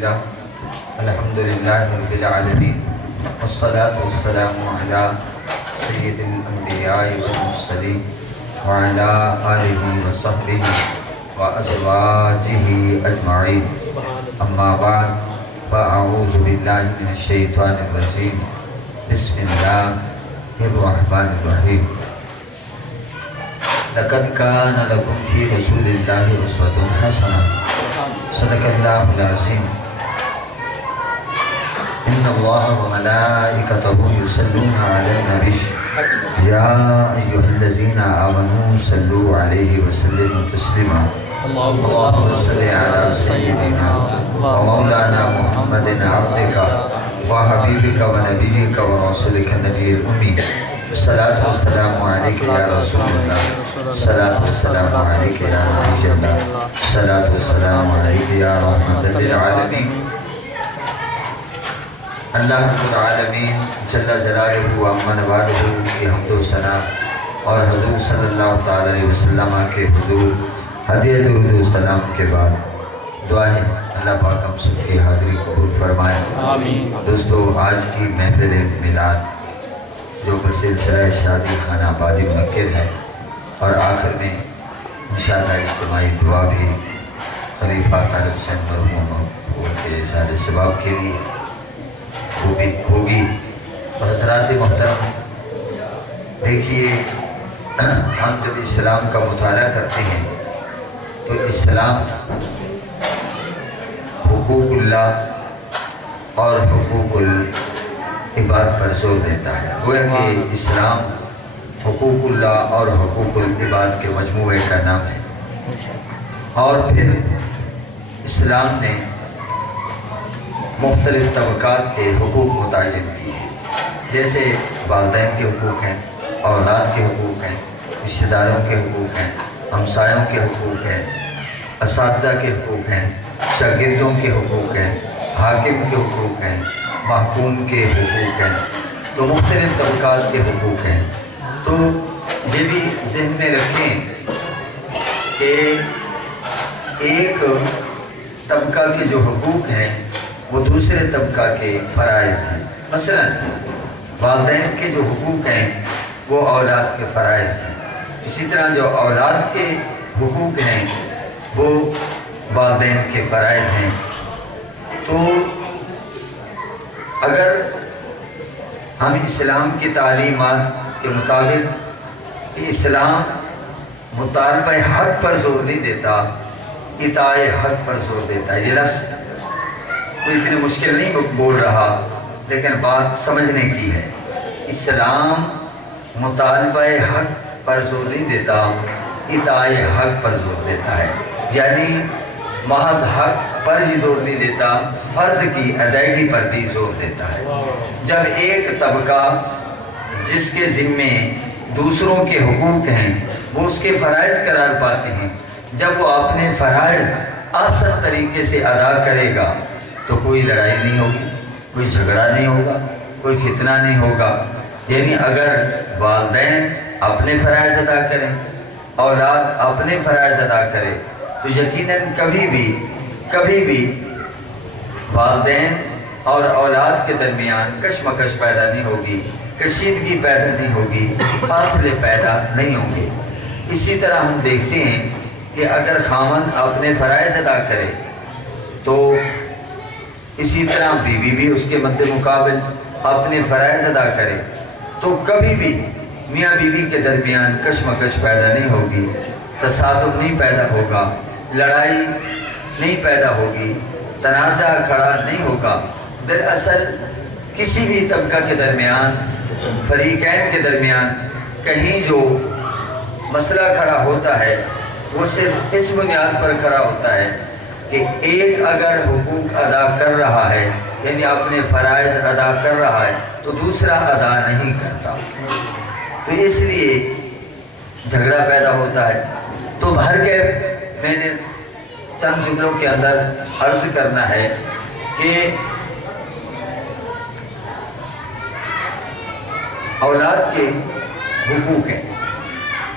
لله الحمد لله رب العالمين والصلاة والسلام على سيد الأنبياء والمرسلين وعلى آله وصحبه وأزواجه أجمعين أما بعد فأعوذ بالله من الشيطان الرجيم بسم الله الرحمن الرحيم لقد كان لكم في رسول الله أسوة حسنة صدق الله العظيم إن الله وملائكته يصلون على النبي يا أيها الذين آمنوا صلوا عليه وسلموا تسليما اللهم صل على سيدنا ومولانا محمد عبدك وحبيبك ونبيك ورسولك النبي الأمي الصلاة والسلام عليك يا رسول الله الصلاة والسلام عليك يا نبي الله الصلاة والسلام عليك يا رحمة للعالمين اللہ رب العالمین جل جلالہ و عظم نوالہ کی حمد و ثنا اور حضور صلی اللہ تعالی علیہ وسلم کے حضور ہدیہ درود و سلام کے بعد دعا ہے اللہ پاک ہم سب کی حاضری قبول فرمائے آمین۔ دوستو، آج کی محفل میلاد جو بسلسلہ شادی خانہ آبادی منعقد ہے اور آخر میں انشاءاللہ اجتماعی دعا بھی خلیفہ طارق حسین مرحوم کے اظہار ثواب کے لیے ہوگی۔ حضرات محترم، دیکھیے ہم جب اسلام کا مطالعہ کرتے ہیں تو اسلام حقوق اللہ اور حقوق العباد پر زور دیتا ہے۔ گویا کہ اسلام حقوق اللہ اور حقوق العباد کے مجموعے کا نام ہے، اور پھر اسلام نے مختلف طبقات کے حقوق متعین کیے ہیں، جیسے والدین کے حقوق ہیں، اولاد کے حقوق ہیں، رشتہ داروں کے حقوق ہیں، ہمسایوں کے حقوق ہیں، اساتذہ کے حقوق ہیں، شاگردوں کے حقوق ہیں، حاکم کے حقوق ہیں، محکوم کے حقوق ہیں، تو مختلف طبقات کے حقوق ہیں۔ تو یہ بھی ذہن میں رکھیں کہ ایک طبقہ کے جو حقوق ہیں وہ دوسرے طبقہ کے فرائض ہیں۔ مثلا والدین کے جو حقوق ہیں وہ اولاد کے فرائض ہیں، اسی طرح جو اولاد کے حقوق ہیں وہ والدین کے فرائض ہیں۔ تو اگر ہم اسلام کی تعلیمات کے مطابق، اسلام مطالبہ حق پر زور نہیں دیتا، اطاعہ حق پر زور دیتا ہے۔ یہ لفظ کوئی اتنی مشکل نہیں بول رہا، لیکن بات سمجھنے کی ہے۔ اسلام مطالبہ حق پر زور نہیں دیتا، اطاعہ حق پر زور دیتا ہے، یعنی محض حق پر ہی زور نہیں دیتا، فرض کی ادائیگی پر بھی زور دیتا ہے۔ جب ایک طبقہ جس کے ذمے دوسروں کے حقوق ہیں وہ اس کے فرائض قرار پاتے ہیں، جب وہ اپنے فرائض احسن طریقے سے ادا کرے گا تو کوئی لڑائی نہیں ہوگی، کوئی جھگڑا نہیں ہوگا، کوئی فتنہ نہیں ہوگا۔ یعنی اگر والدین اپنے فرائض ادا کریں، اولاد اپنے فرائض ادا کرے، تو یقیناً کبھی بھی والدین اور اولاد کے درمیان کشمکش پیدا نہیں ہوگی، کشیدگی پیدا نہیں ہوگی، فاصلے پیدا نہیں ہوں گے۔ اسی طرح ہم دیکھتے ہیں کہ اگر خاوند اپنے فرائض ادا کرے تو اسی طرح بیوی بھی اس کے مد مقابل اپنے فرائض ادا کرے، تو کبھی بھی میاں بیوی کے درمیان کشمکش پیدا نہیں ہوگی، تصادم نہیں پیدا ہوگا، لڑائی نہیں پیدا ہوگی، تنازع کھڑا نہیں ہوگا۔ دراصل کسی بھی طبقہ کے درمیان، فریقین کے درمیان کہیں جو مسئلہ کھڑا ہوتا ہے وہ صرف اس بنیاد پر کھڑا ہوتا ہے کہ ایک اگر حقوق ادا کر رہا ہے، یعنی اپنے فرائض ادا کر رہا ہے، تو دوسرا ادا نہیں کرتا، تو اس لیے جھگڑا پیدا ہوتا ہے۔ تو بھر کے میں نے چند جملوں کے اندر عرض کرنا ہے کہ اولاد کے حقوق ہیں،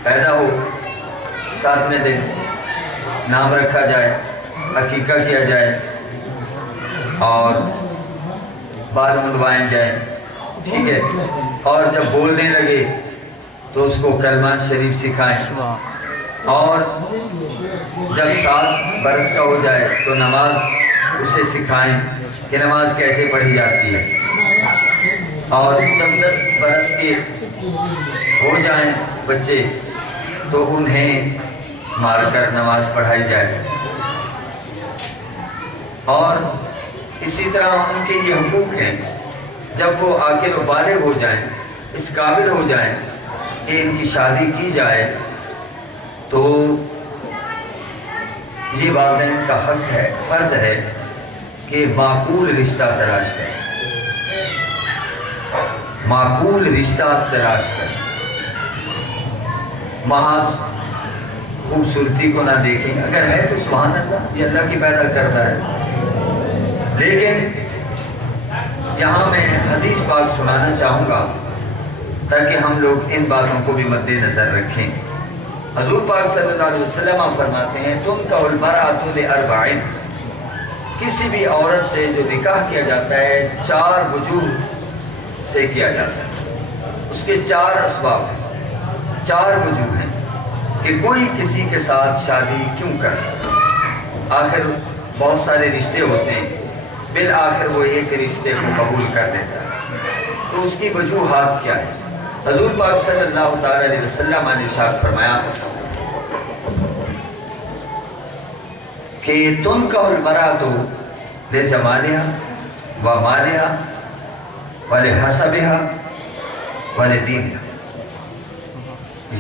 پیدا ہو، 7ویں دن نام رکھا جائے، عقیقہ کیا جائے، اور بال منڈوائے جائیں، ٹھیک ہے، اور جب بولنے لگے تو اس کو کلمہ شریف سکھائیں، اور جب 7 برس کا ہو جائے تو نماز اسے سکھائیں کہ نماز کیسے پڑھی جاتی ہے، اور جب 10 برس کے ہو جائیں بچے تو انہیں مار کر نماز پڑھائی جائے۔ اور اسی طرح ان کے یہ حقوق ہیں، جب وہ عاقل و بالغ ہو جائیں، اس قابل ہو جائیں کہ ان کی شادی کی جائے، تو یہ والدین کا حق ہے، فرض ہے کہ معقول رشتہ تلاش کریں، معقول رشتہ تلاش کریں، محض خوبصورتی کو نہ دیکھیں، اگر ہے تو سبحان اللہ، یہ اللہ کی پیدا کرتا ہے۔ لیکن یہاں میں حدیث پاک سنانا چاہوں گا تاکہ ہم لوگ ان باتوں کو بھی مد نظر رکھیں۔ حضور پاک صلی اللہ علیہ وسلم فرماتے ہیں تنکح المرأۃ لأربع، کسی بھی عورت سے جو نکاح کیا جاتا ہے 4 وجوہ سے کیا جاتا ہے، اس کے 4 اسباب ہیں، 4 وجوہ ہیں کہ کوئی کسی کے ساتھ شادی کیوں کرتا۔ آخر بہت سارے رشتے ہوتے ہیں، بالآخر وہ ایک رشتے کو قبول کر لیتا ہے، تو اس کی وجوہات کیا ہے؟ حضور پاک صلی اللہ تعالی علیہ وسلم نے ارشاد فرمایا کہ تنکح المرأۃ لجمالها ومالها ولحسبها ولدینها،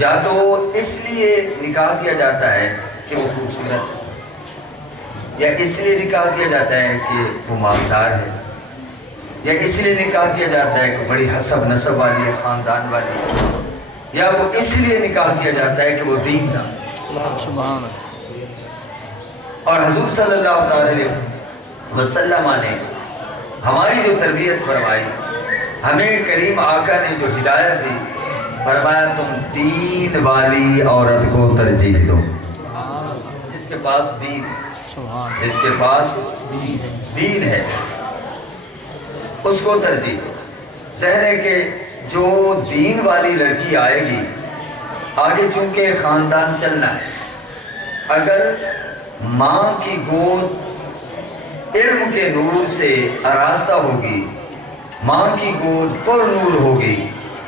یا تو اس لیے نکاح کیا جاتا ہے کہ وہ خوبصورت ہے، یا اس لیے نکاح کیا جاتا ہے کہ وہ مالدار ہے، یا اس لیے نکاح کیا جاتا ہے کہ بڑی حسب نسب والی ہے، خاندان والی ہے، یا وہ اس لیے نکاح کیا جاتا ہے کہ وہ دین دار۔ سبحان اللہ۔ اور حضور صلی اللہ تعالی وسلم نے ہماری جو تربیت فرمائی، ہمیں کریم آقا نے جو ہدایت دی، فرمایا تم دین والی عورت کو ترجیح دو، جس کے پاس دین، جس کے پاس دین ہے اس کو ترجیح دو۔ ظاہر ہے کہ جو دین والی لڑکی آئے گی، آگے چونکہ خاندان چلنا ہے، اگر ماں کی گود علم کے نور سے آراستہ ہوگی، ماں کی گود پر نور ہوگی،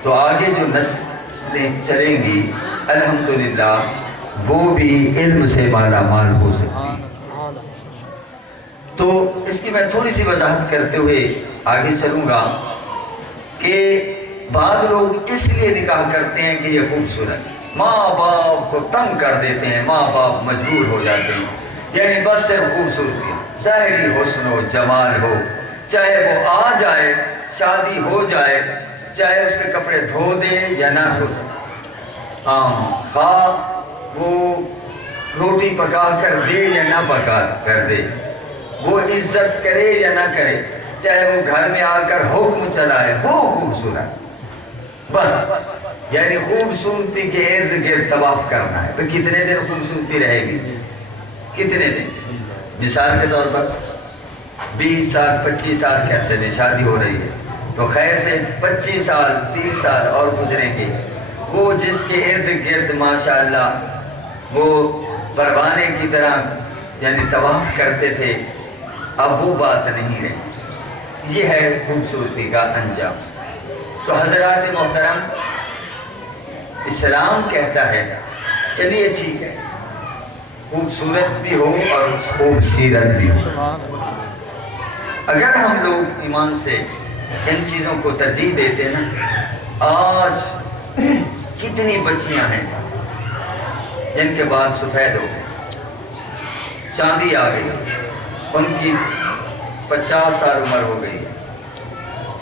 تو آگے جو نسلیں چلیں گی الحمدللہ وہ بھی علم سے مالا مال ہو سکتی۔ تو اس کی میں تھوڑی سی وضاحت کرتے ہوئے آگے چلوں گا کہ بعض لوگ اس لیے نکاح کرتے ہیں کہ یہ خوبصورت ہے، ماں باپ کو تنگ کر دیتے ہیں، ماں باپ مجبور ہو جاتے ہیں، یعنی بس صرف خوبصورتی، ظاہری حسن و جمال ہو، چاہے وہ آ جائے، شادی ہو جائے، چاہے اس کے کپڑے دھو دے یا نہ دھو دے، خواہ وہ روٹی پکا کر دے یا نہ پکا کر دے، وہ عزت کرے یا نہ کرے، چاہے وہ گھر میں آ کر حکم چلائے، وہ خوبصورت، بس یعنی خوبصورتی کے ارد گرد طواف کرنا ہے۔ تو کتنے دن خوبصورتی رہے گی؟ کتنے دن؟ مثال کے طور پر 20 سال 25 سال کیسے میں شادی ہو رہی ہے، تو خیر سے 25 سال 30 سال اور گزریں گے، وہ جس کے ارد گرد ماشاءاللہ وہ پروانے کی طرح یعنی طواف کرتے تھے، اب وہ بات نہیں رہی۔ یہ ہے خوبصورتی کا انجام۔ تو حضرات محترم، اسلام کہتا ہے چلیے ٹھیک ہے، خوبصورت بھی ہو اور خوبصیرت بھی ہو، اگر ہم لوگ ایمان سے ان چیزوں کو ترجیح دیتے نا، آج کتنی بچیاں ہیں جن کے بال سفید ہو گئے، چاندی آ گئی، ان کی 50 سال عمر ہو گئی،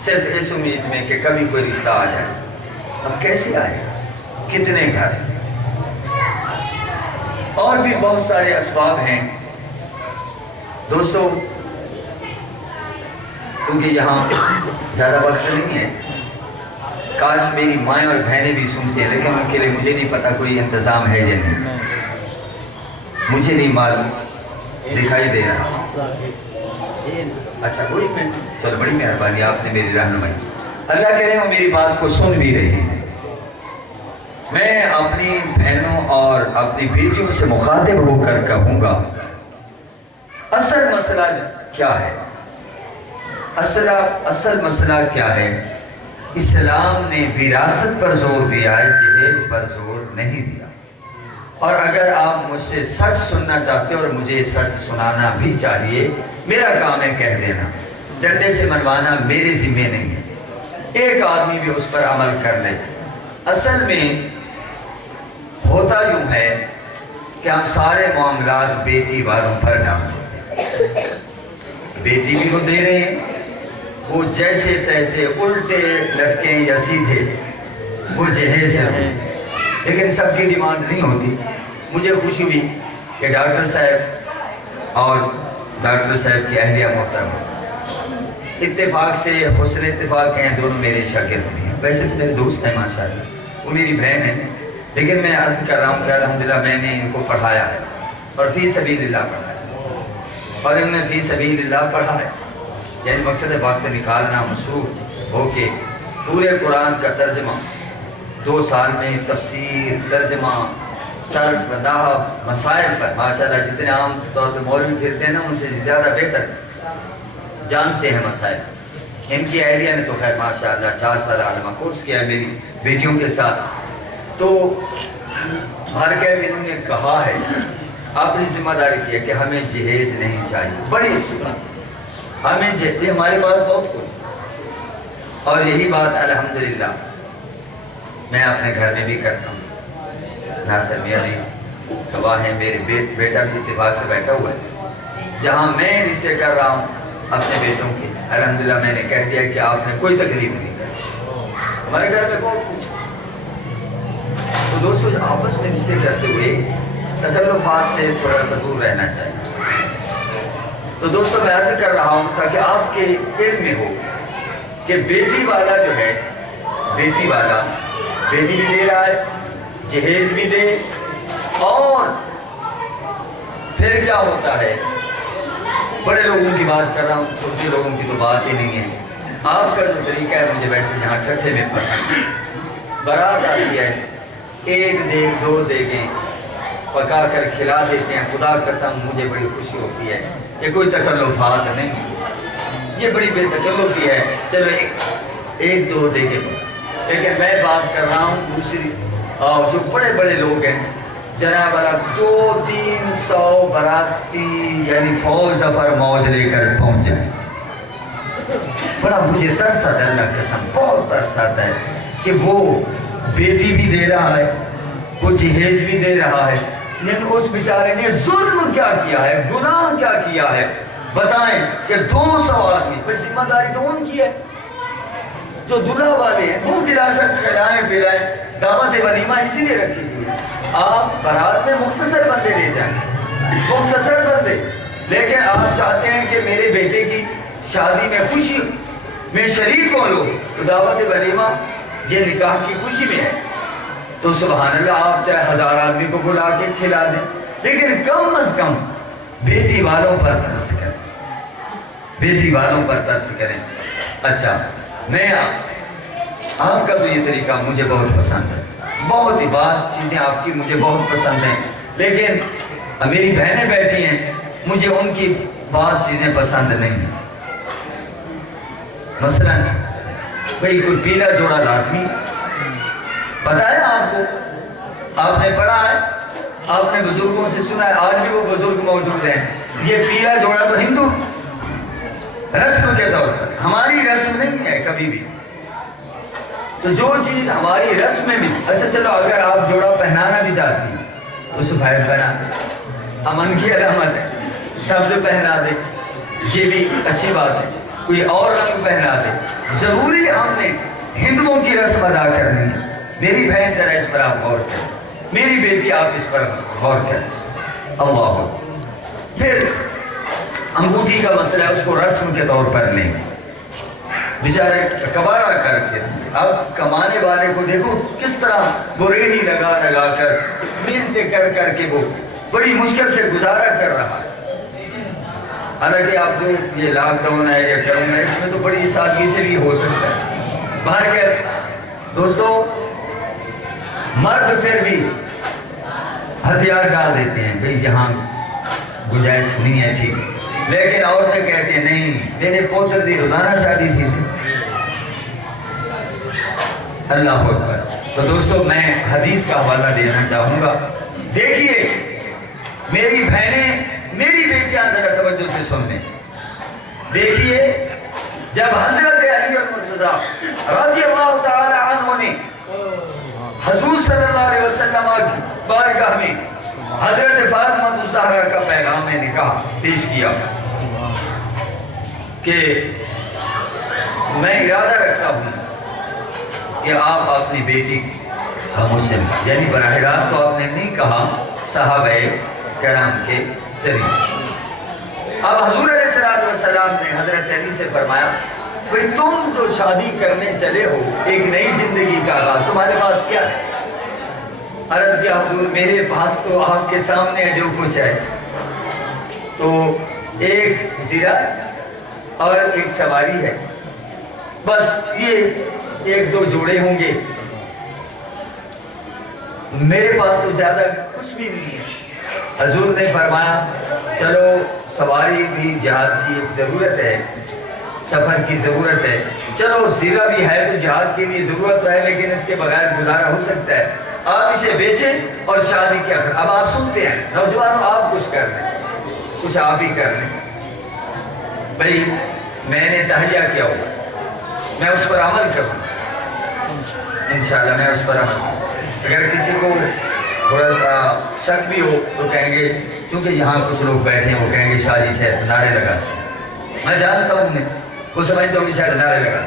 صرف اس امید میں کہ کبھی کوئی رشتہ آ جائے۔ اب کیسے آئے؟ کتنے گھر؟ اور بھی بہت سارے اسباب ہیں دوستو، کیونکہ یہاں زیادہ وقت نہیں ہے، کاش میری مائیں اور بہنیں بھی سنتی ہیں، لیکن ان کے لیے مجھے نہیں پتا کوئی انتظام ہے یا نہیں، مجھے نہیں معلوم، دکھائی دے رہا۔ اچھا وہی میں، چلو بڑی مہربانی آپ نے میری رہنمائی، اللہ کرے وہ میری بات کو سن بھی رہی ہے۔ میں اپنی بہنوں اور اپنی بیٹیوں سے مخاطب ہو کر کہوں گا، اصل مسئلہ کیا ہے؟ اصل مسئلہ کیا ہے؟ اسلام نے وراثت پر زور دیا ہے، جہیز پر زور نہیں دیا۔ اور اگر آپ مجھ سے سچ سننا چاہتے ہو اور مجھے سچ سنانا بھی چاہیے، میرا کام ہے کہہ دینا، ڈنڈے سے منوانا میرے ذمہ نہیں ہے، ایک آدمی بھی اس پر عمل کر لے۔ اصل میں ہوتا یوں ہے کہ ہم سارے معاملات بیٹی والوں پر ڈال دیتے ہیں، بیٹی بھی کو دے رہے ہیں، وہ جیسے تیسے الٹے لٹکے یا سیدھے وہ جہیز ہیں، لیکن سب کی ڈیمانڈ نہیں ہوتی۔ مجھے خوشی ہوئی کہ ڈاکٹر صاحب اور ڈاکٹر صاحب کی اہلیہ محترمہ اتفاق سے، حسن اتفاق ہیں، دونوں میرے شاگرد بھی ہیں، ویسے تو میرے دوست ہیں ماشاءاللہ، وہ میری بہن ہے، لیکن میں عرض کر رہا ہوں کہ الحمدللہ میں نے ان کو پڑھایا ہے اور فی سبیل اللہ پڑھایا ہے، اور انہوں نے فی سبیل اللہ پڑھا ہے، یعنی مقصد ہے وقت نکالنا، مصروف ہو کے پورے قرآن کا ترجمہ 2 سال میں، تفسیر، ترجمہ، صرف، نحو، مسائل پر ماشاءاللہ جتنے عام طور پہ مولوی پھرتے ہیں نا ان سے زیادہ بہتر جانتے ہیں مسائل۔ ان کی اہلیہ نے تو خیر ماشاءاللہ 4 سال عالمہ کورس کیا ہے میری بیٹیوں کے ساتھ، تو ہر کہہ انہوں نے کہا ہے، اپنی ذمہ داری کی ہے کہ ہمیں جہیز نہیں چاہیے، بڑی اچھی بات، ہمیں جہیز، ہمارے پاس بہت کچھ، اور یہی بات الحمدللہ میں اپنے گھر میں بھی کرتا ہوں۔ ناصر میاں بھی گواہ ہیں، میرے بیٹا بھی اتفاق سے بیٹھا ہوا ہے، جہاں میں رشتے کر رہا ہوں اپنے بیٹوں کے، الحمدللہ میں نے کہہ دیا کہ آپ نے کوئی تکلیف نہیں کری، ہمارے گھر میں بہت کچھ۔ تو دوستو آپس میں رشتے کرتے ہوئے تکلفات سے تھوڑا سا دور رہنا چاہیے۔ تو دوستو میں عرض کر رہا ہوں تاکہ آپ کے علم میں ہو کہ بیٹی والا جو ہے، بیٹی والا بیٹی بھی دے رہا ہے، جہیز بھی دے، اور پھر کیا ہوتا ہے، بڑے لوگوں کی بات کر رہا ہوں، چھوٹے لوگوں کی تو بات ہی نہیں ہے۔ آپ کا جو طریقہ ہے مجھے ویسے جہاں ٹھٹھے میں پسند ہے، بارات آتی ہے، 1 دیگ 2 دیگیں پکا کر کھلا دیتے ہیں، خدا قسم مجھے بڑی خوشی ہوتی ہے، یہ کوئی تکلفات نہیں، یہ بڑی بے تکلفی ہے، چلو 1 2 دیگیں، لیکن میں بات کر رہا ہوں دوسری، جو بڑے بڑے لوگ ہیں جناب والا 200-300 باراتی یعنی فوج ظفر موج لے کر پہنچ جائیں، بڑا مجھے ترس آتا ہے، اللہ قسم بہت ترس آتا ہے کہ وہ بیٹی بھی دے رہا ہے، وہ جہیز بھی دے رہا ہے، لیکن اس بیچارے نے ظلم کیا کیا ہے، گناہ کیا کیا ہے، بتائیں کہ 200 آدمی، بس ذمہ داری تو ان کی ہے، جو دلہا والے ہیں وہ گلاسن کھلائیں پلائیں، دعوت ولیمہ اسی لیے رکھی گئی ہے، آپ بارات میں مختصر بندے لے جائیں، مختصر بندے، لیکن آپ چاہتے ہیں کہ میرے بیٹے کی شادی میں خوشی میں شریک ہو لو، تو دعوت ولیمہ یہ نکاح کی خوشی میں ہے، تو سبحان اللہ آپ چاہے 1000 آدمی کو بلا کے کھلا دیں، لیکن کم از کم بیٹی والوں پر ترس کریں، بیٹی والوں پر ترس کریں۔ اچھا میں آپ کا تو یہ طریقہ مجھے بہت پسند ہے، بہت ہی بات چیزیں آپ کی مجھے بہت پسند ہیں، لیکن میری بہنیں بیٹھی ہیں مجھے ان کی بات چیزیں پسند نہیں ہیں۔ مثلا بھئی کوئی پیلا جوڑا لازمی، پتہ ہے آپ کو، آپ نے پڑھا ہے، آپ نے بزرگوں سے سنا ہے، آج بھی وہ بزرگ موجود ہیں، یہ پیلا جوڑا تو ہندو رسم کے طور پر، ہماری رسم نہیں ہے کبھی بھی، تو جو چیز ہماری رسم میں بھی، اچھا چلو اگر آپ جوڑا پہنانا بھی چاہتی ہیں تو سفید پہنا دیں، امن کی علامت ہے، سبز پہنا دیں، یہ بھی اچھی بات ہے، کوئی اور رنگ پہنا دے، ضروری ہم نے ہندوؤں کی رسم ادا کرنی ہے۔ میری بہن ذرا اس پر آپ غور کریں، میری بیٹی آپ اس پر غور کریں، اللہ پھر انگوٹھی کا مسئلہ ہے، اس کو رسم کے طور پر لیں، بیچارے کباڑا کر کے، اب کمانے والے کو دیکھو کس طرح وہ ریڑھی لگا لگا کر محنتیں کر کر کے وہ بڑی مشکل سے گزارا کر رہا ہے، حالانکہ آپ جو یہ لاک ڈاؤن ہے یا کرونا ہے اس میں تو بڑی سادگی سے بھی ہو سکتا ہے. باہر کے دوستو مرد پھر بھی ہتھیار ڈال دیتے ہیں بھئی یہاں گنجائش نہیں ہے ٹھیک, لیکن عورتیں کہتے ہیں نہیں میرے پوتر دی روزانہ شادی تھی سے. اللہ اکبر. تو دوستو میں حدیث کا حوالہ دینا چاہوں گا. دیکھیے میری بہنیں, میری بیٹیاں ذرا توجہ سے سن لیں. دیکھیے جب حضرت علی المرتضی رضی اللہ تعالی عنہ نے حضور صلی اللہ علیہ وسلم بارگاہ میں حضرت فاطمہ الزہرا کا پیغام نکاح پیش کیا کہ میں ارادہ رکھتا ہوں کہ آپ اپنی بیٹی کا مجھ سے, یعنی براہ راست تو آپ نے نہیں کہا, صحابہ کرام کے ذریعے. اب حضور علیہ السلام نے حضرت علی سے فرمایا بھئی تم جو شادی کرنے چلے ہو ایک نئی زندگی کا آغاز, تمہارے پاس کیا ہے؟ عرض کیا حضور میرے پاس تو آپ کے سامنے جو کچھ ہے, تو ایک زیرہ اور ایک سواری ہے, بس یہ ایک دو جوڑے ہوں گے, میرے پاس تو زیادہ کچھ بھی نہیں ہے. حضور نے فرمایا چلو سواری بھی جہاد کی ایک ضرورت ہے, سفر کی ضرورت ہے, چلو زیرہ بھی ہے تو جہاد کے لیے ضرورت ہے, لیکن اس کے بغیر گزارا ہو سکتا ہے, آپ اسے بیچیں اور شادی کیا کریں. اب آپ سنتے ہیں نوجوانوں, آپ کچھ کر لیں, کچھ آپ ہی کر لیں. بھئی میں نے تہیہ کیا ہوگا, میں اس پر عمل کروں انشاءاللہ, میں اس پر عمل کروں. اگر کسی کو تھوڑا سا شک بھی ہو تو کہیں گے, کیونکہ یہاں کچھ لوگ بیٹھے ہیں وہ کہیں گے شادی سے نعرے لگا, میں جانتا ہوں انہیں, وہ سمجھتا ہوں کہ شاید نعرے لگا.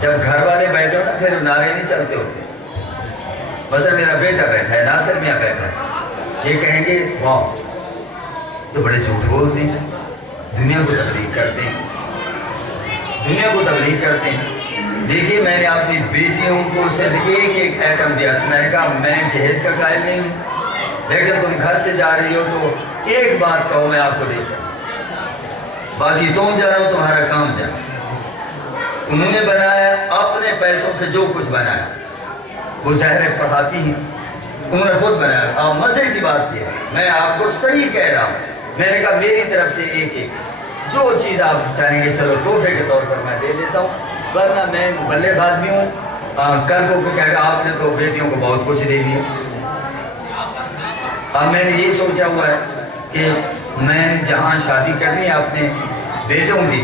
جب گھر والے بیٹھے ہو نا پھر نعرے نہیں چلتے ہوتے. مثلا میرا بیٹا بیٹھا ہے, ناصر میاں بیٹھا ہے, یہ کہیں گے واہ تو بڑے جھوٹ بولتے ہیں, دنیا کو تبلیغ کرتے ہیں, دنیا کو تبلیغ کرتے ہیں. دیکھیے میں نے اپنی بیٹیوں کو صرف ایک ایٹم دیا, میں نے کہا میں جہیز کا قائل نہیں ہوں, لیکن تم گھر سے جا رہی ہو تو ایک بات کہو میں آپ کو دے سکتا, باقی تم جاؤ تمہارا کام جاؤ. انہوں نے بنایا اپنے پیسوں سے, جو کچھ بنایا وہ ظاہر پڑھاتی ہیں, انہوں نے خود بنایا. آپ مزے کی بات یہ ہے, میں آپ کو صحیح کہہ رہا ہوں, میں نے کہا میری طرف سے ایک جو چیز آپ چاہیں گے چلو تحفے کے طور پر میں دے دیتا ہوں, ورنہ میں مبلغ آدمی ہوں. کل کو کہہ گا آپ نے تو بیٹیوں کو بہت کچھ دے دیا. اب میں نے یہ سوچا ہوا ہے کہ میں نے جہاں شادی کرنی ہے اپنے بیٹوں کی,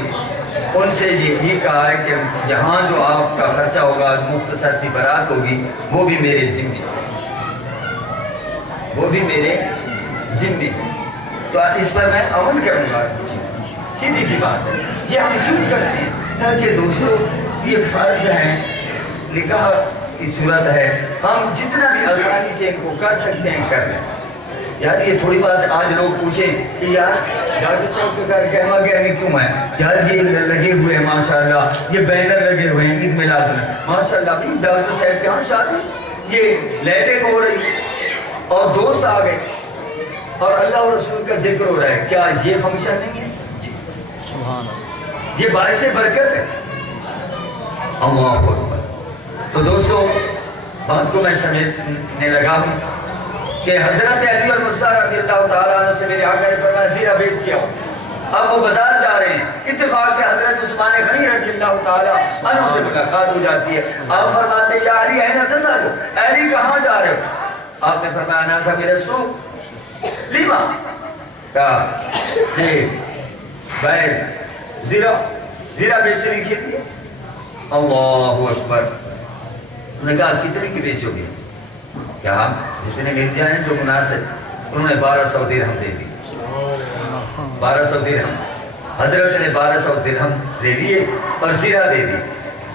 ان سے یہی کہا ہے کہ جہاں جو آپ کا خرچہ ہوگا, مختصر سی بارات ہوگی, وہ بھی میرے ذمے, وہ بھی میرے ذمے. تو اس پر میں عمل کروں گا. سیدھی سی بات ہے. یہ ہم کیوں کرتے ہیں؟ تاکہ دوستوں یہ فرض ہے, نکاح کی صورت ہے, ہم جتنا بھی آسانی سے ان کو کر سکتے ہیں کر لیں. یار یہ تھوڑی بات آج لوگ پوچھیں کہ یار ڈاکٹر صاحب کے گھر گہما گہمی کیوں ہے, یار یہ لگے ہوئے ہیں ماشاءاللہ, یہ بینر لگے ہوئے ہیں عید میلاد میں ماشاءاللہ, ڈاکٹر صاحب کے ہاں شادی, یہ لیٹیں ہو رہی اور دوست آ گئے اور اللہ اور رسول کا ذکر ہو رہا ہے, کیا یہ فنکشن نہیں ہے؟ سبحان اللہ, یہ باعث برکت ہے. اللہ اکبر. تو دوستو بات کو میں سمجھنے لگا ہوں کہ حضرت علی المرتضی رضی اللہ تعالیٰ عنہ سے میرے آقا نے فرمایا زیرہ بیچ کیا ہو. اب وہ بازار جا رہے ہیں, اتفاق سے حضرت عثمان غنی رضی اللہ تعالیٰ عنہ سے ملاقات ہو جاتی ہے. آپ فرماتے ہیں یا علی این تذهب, علی کہاں جا رہے ہو؟ آپ نے فرمایا انا ذاهب الى السوق. لیما کہا یہ بھائی زیرہ بیچنے کے لیے. اللہ اکبر. انہوں نے کہا کتنے کی بیچو گے؟ کیا جتنے مل جائیں جو مناسب. انہوں نے 1200 درہم دے دی. 1200 درہم. حضرت نے 1200 درہم دے دیے اور زیرہ دے دی.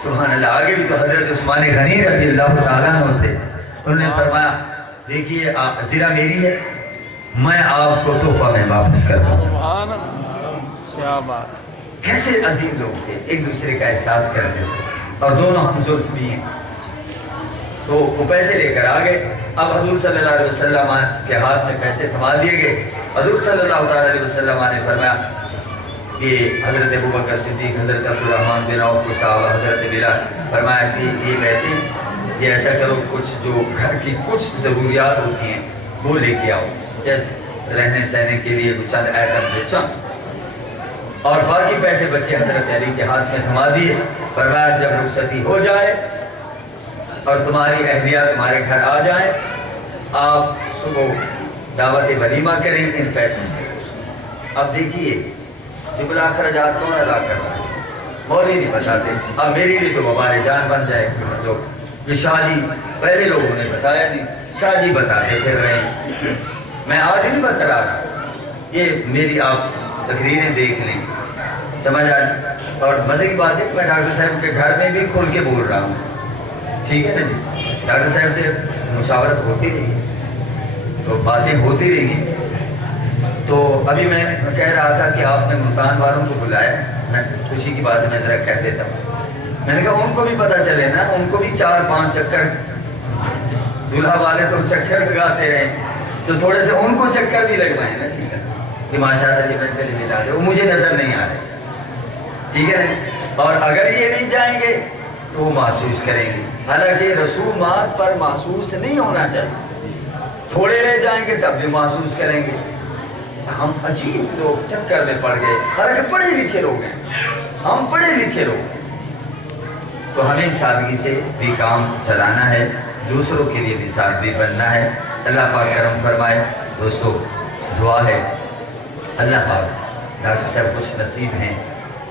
سبحان اللہ. آگے بھی تو حضرت عثمان غنی رضی اللہ تعالیٰ عنہ تھے, انہوں نے فرمایا دیکھیے زیرہ میری ہے, میں آپ کو تحفہ میں واپس کرتا ہوں. کیا بات, کیسے عظیم لوگ تھے, ایک دوسرے کا احساس کرتے تھے اور دونوں ہم زلف بھی ہیں. تو وہ پیسے لے کر آ گئے. اب حضور صلی اللہ علیہ وسلم کے ہاتھ میں پیسے تھما دیے گئے. حضور صلی اللہ تعالیٰ علیہ وسلم نے فرمایا کہ حضرت ابوبکر صدیق، حضرت عبدالرحمن بن عوف کے صحابہ، حضرت بلال، فرمایا کہ یہ ایسے یہ ایسا کرو، کچھ جو گھر کی کچھ ضروریات ہوتی ہیں وہ لے کے آؤ، جیسے رہنے سہنے کے لیے کچھ چند آئٹم بیچا، اور باقی پیسے بچے حضرت علی کے ہاتھ میں تھما دیے۔ فرمایا جب رخصتی ہو جائے اور تمہاری اہلیہ تمہارے گھر آ جائیں، آپ صبح دعوت ولیمہ کریں ان پیسوں سے۔ اب دیکھیے جب اخراجات کون ادا کر رہا ہے؟ مولوی نہیں بتاتے۔ اب میرے لیے تو وبال جان بن جائے کہ شاہ جی، پہلے لوگوں نے بتایا نہیں، شاہ جی بتاتے پھر رہے ہیں۔ میں آج نہیں بتا رہا، یہ میری آپ تقریریں دیکھ لیں، سمجھ آئے۔ اور مزے کی بات ہے کہ میں ڈاکٹر صاحب کے گھر میں بھی کھل کے بول رہا ہوں، ٹھیک ہے نا جی؟ ڈاکٹر صاحب سے مشاورت ہوتی رہی ہے تو باتیں ہوتی رہی ہیں۔ تو ابھی میں کہہ رہا تھا کہ آپ نے ملتان والوں کو بلایا، میں خوشی کی بات میں ذرا کہہ دیتا ہوں، میں نے کہا ان کو بھی پتہ چلے نا، ان کو بھی 4-5 چکر، دلہا والے تو چکر لگاتے رہے تو تھوڑے سے ان کو چکر بھی لگوائیں نا، ٹھیک ہے کہ ماشاء اللہ جی میں پہلے ملا دے، وہ مجھے نظر نہیں آ رہے، ٹھیک ہے نا؟ اور اگر یہ نہیں جائیں گے تو وہ محسوس کریں گے، حالانکہ رسومات پر محسوس نہیں ہونا چاہیے، تھوڑے لے جائیں گے تب بھی محسوس کریں گے۔ ہم عجیب لوگ چکر میں پڑ گئے، حالانکہ پڑھے لکھے لوگ ہیں، ہم پڑھے لکھے لوگ ہیں، تو ہمیں سادگی سے بھی کام چلانا ہے، دوسروں کے لیے بھی سادگی بننا ہے۔ اللہ پاک کرم فرمائے۔ دوستو دعا ہے اللہ پاک ڈاکٹر صاحب خوش نصیب ہیں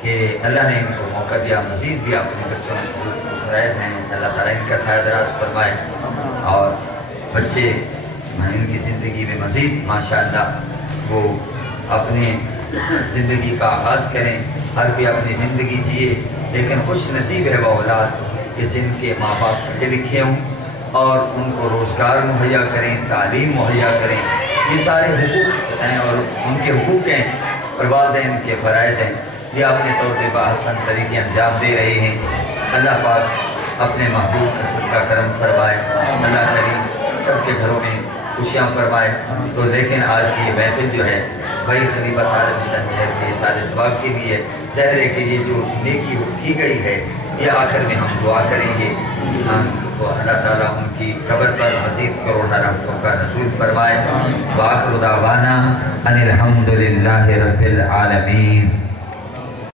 کہ اللہ نے ان کو موقع دیا، مزید بھی اپنے بچوں کو فرائض ہیں، اللہ تعالیٰ ان کا سایہ دراز فرمائے اور بچے ان کی زندگی میں مزید ماشاءاللہ وہ اپنے زندگی کا آغاز کریں۔ ہر کوئی اپنی زندگی جیے، لیکن خوش نصیب ہے وہ اولاد کہ جن کے ماں باپ پڑھے لکھے ہوں اور ان کو روزگار مہیا کریں، تعلیم مہیا کریں۔ یہ سارے حقوق ہیں اور ان کے حقوق ہیں اور والدین کے فرائض ہیں، یہ اپنے طور پہ بحسن طریقے انجام دے رہے ہیں۔ اللہ پاک اپنے محبوب کا صدقہ کرم فرمائے، اللہ کریم سب کے گھروں میں خوشیاں فرمائے۔ تو لیکن آج کی یہ محفل جو ہے بھائی خلیفہ طارق حسین صاحب کے سارے ثواب کے لیے، ظاہر ہے کہ یہ جو نیکی کی گئی ہے یہ آخر میں ہم دعا کریں گے تو اللہ تعالیٰ ان کی قبر پر مزید کروڑہ رحمتوں کا نزول فرمائے۔ وآخر دعوانا ان الحمد للہ رب العالمین۔